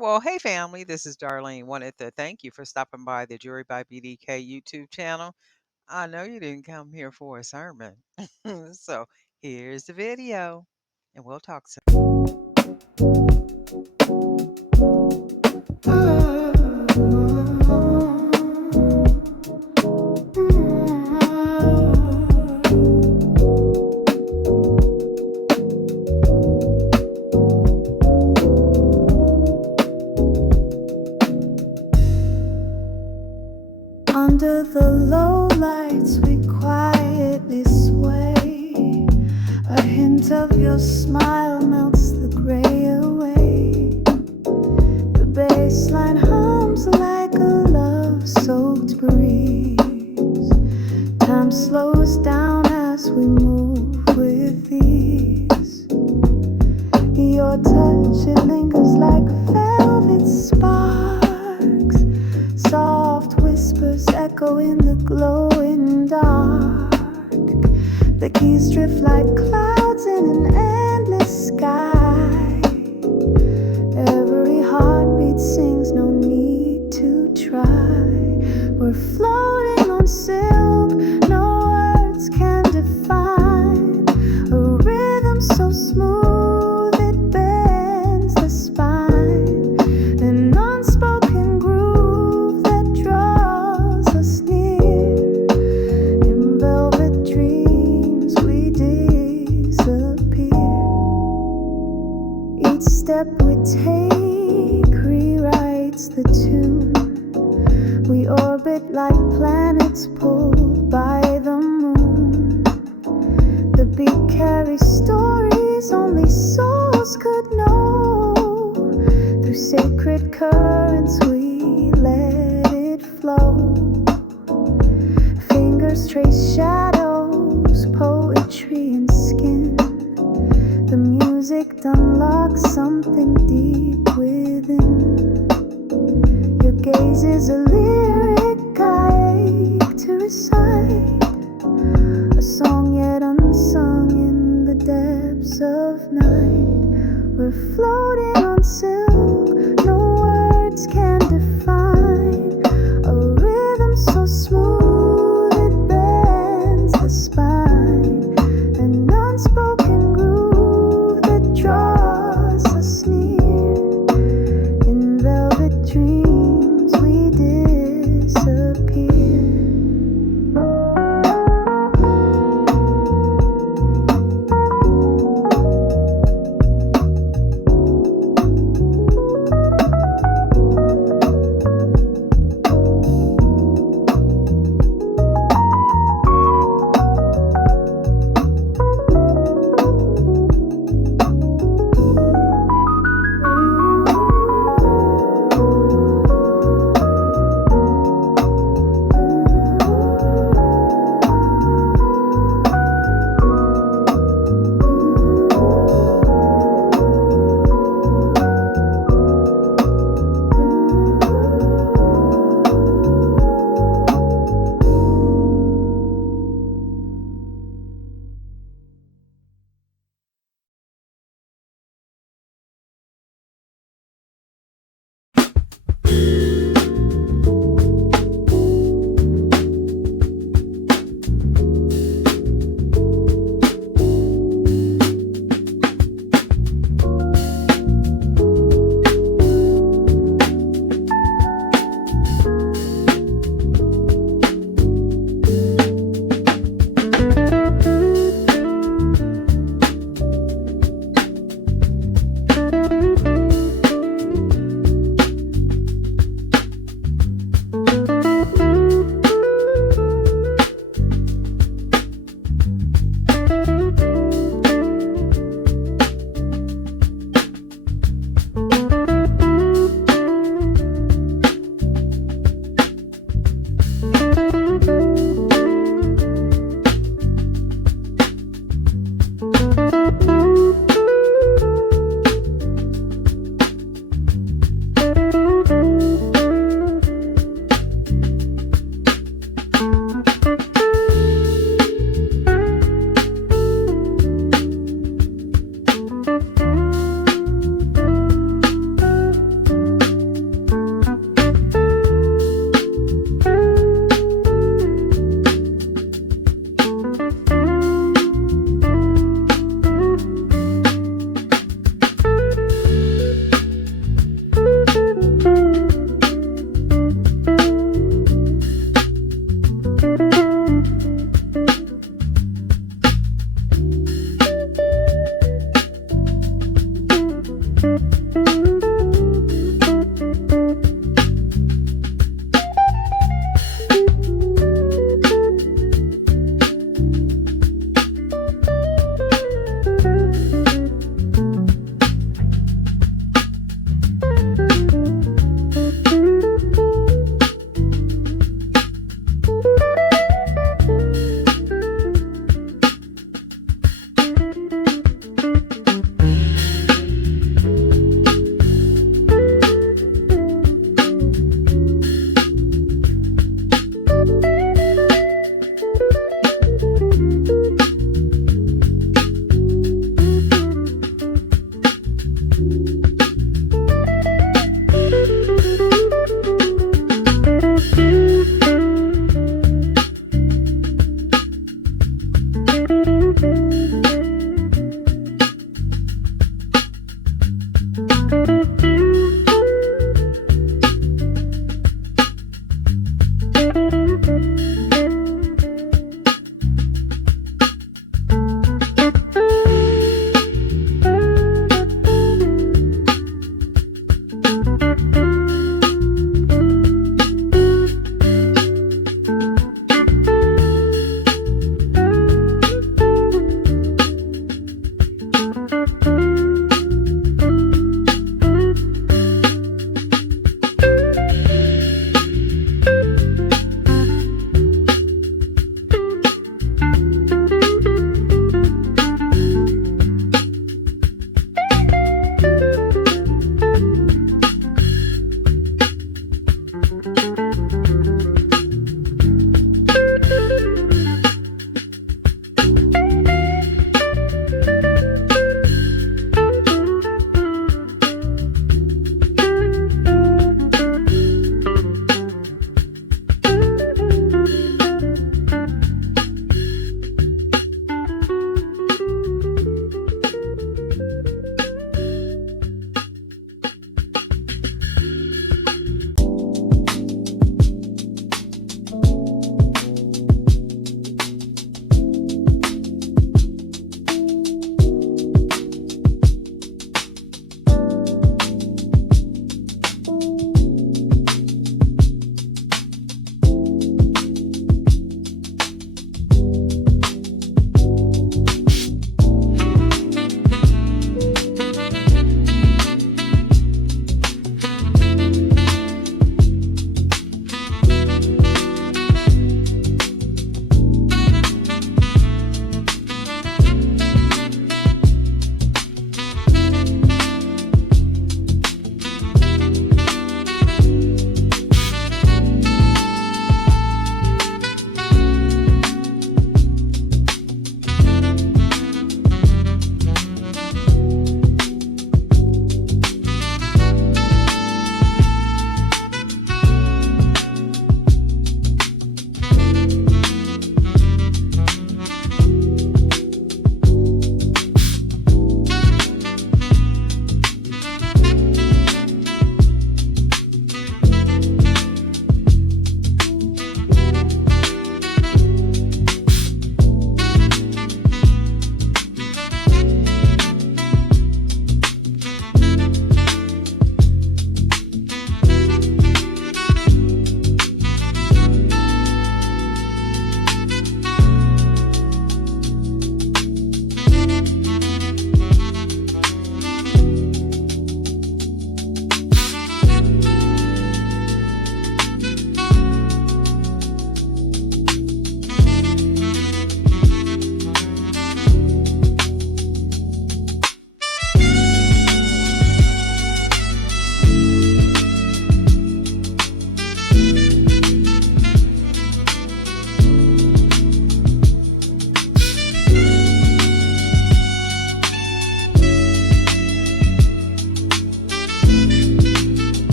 Well, hey family, this is Darlene. Wanted to thank you for stopping by the Jury by BDK YouTube channel. I know you didn't come here for a sermon. So here's the video, and we'll talk soon. Under the low lights we quietly sway. A hint of your smile melts the gray away. The bassline hums like a love-soaked breeze. Time slows down as we move with ease. Your touch, it lingers like velvet sparks. Soft whispers echo in the glowing dark. The keys drift like clouds in an endless sky. Every heartbeat sings, no need to try. We're floating on silk, no words can define. A rhythm so smooth it bends the spine. An unspoken groove that draws us near. In velvet dreams we disappear. Each step we take rewrites the tune. We orbit like planets pulled by the moon. The beat carries stories only souls could know. Through sacred currents we let it flow. Fingers trace shadows, poetry and skin. The music unlocks something deep within. Your gaze is a lyric I ache to recite. A song yet unsung in the depths of night. We're floating on silk, no words can define. A rhythm so smooth it bends the spine. An unspoken groove that draws us near. In velvet dreams we disappear.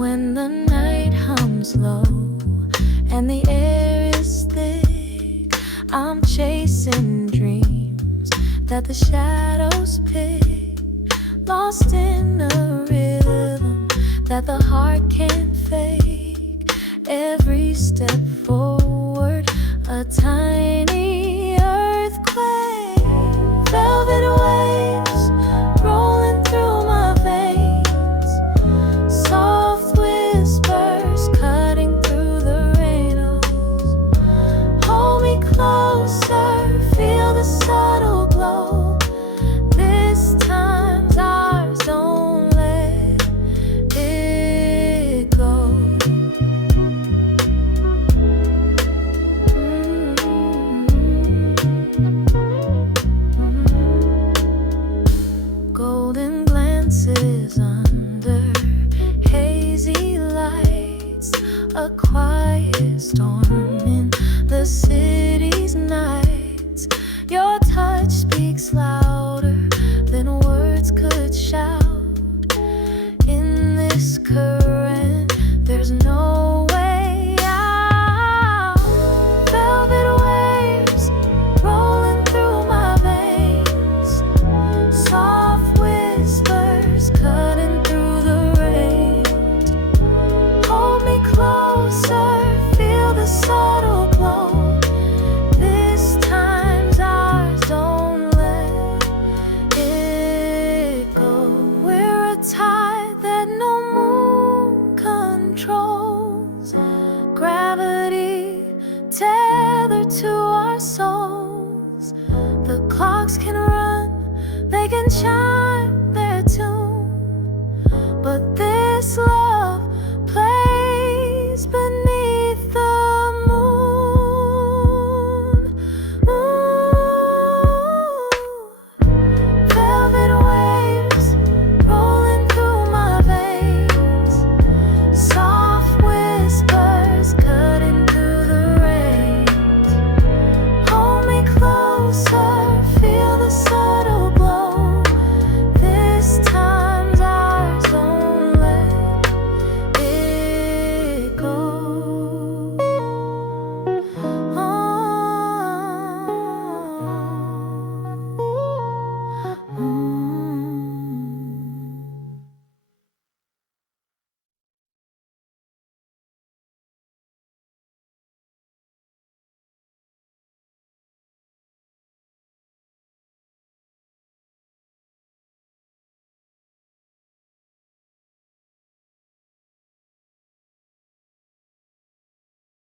When the night hums low and the air is thick, I'm chasing dreams that the shadows pick, lost in a rhythm that the heart can't fake. Every step forward, a tiny earthquake, velvet waves rolling through my veins, soft whispers cutting through the rainbows. Hold me closer, feel the subtle glow. This time's ours, don't let it go. Golden glances under hazy lights, a quiet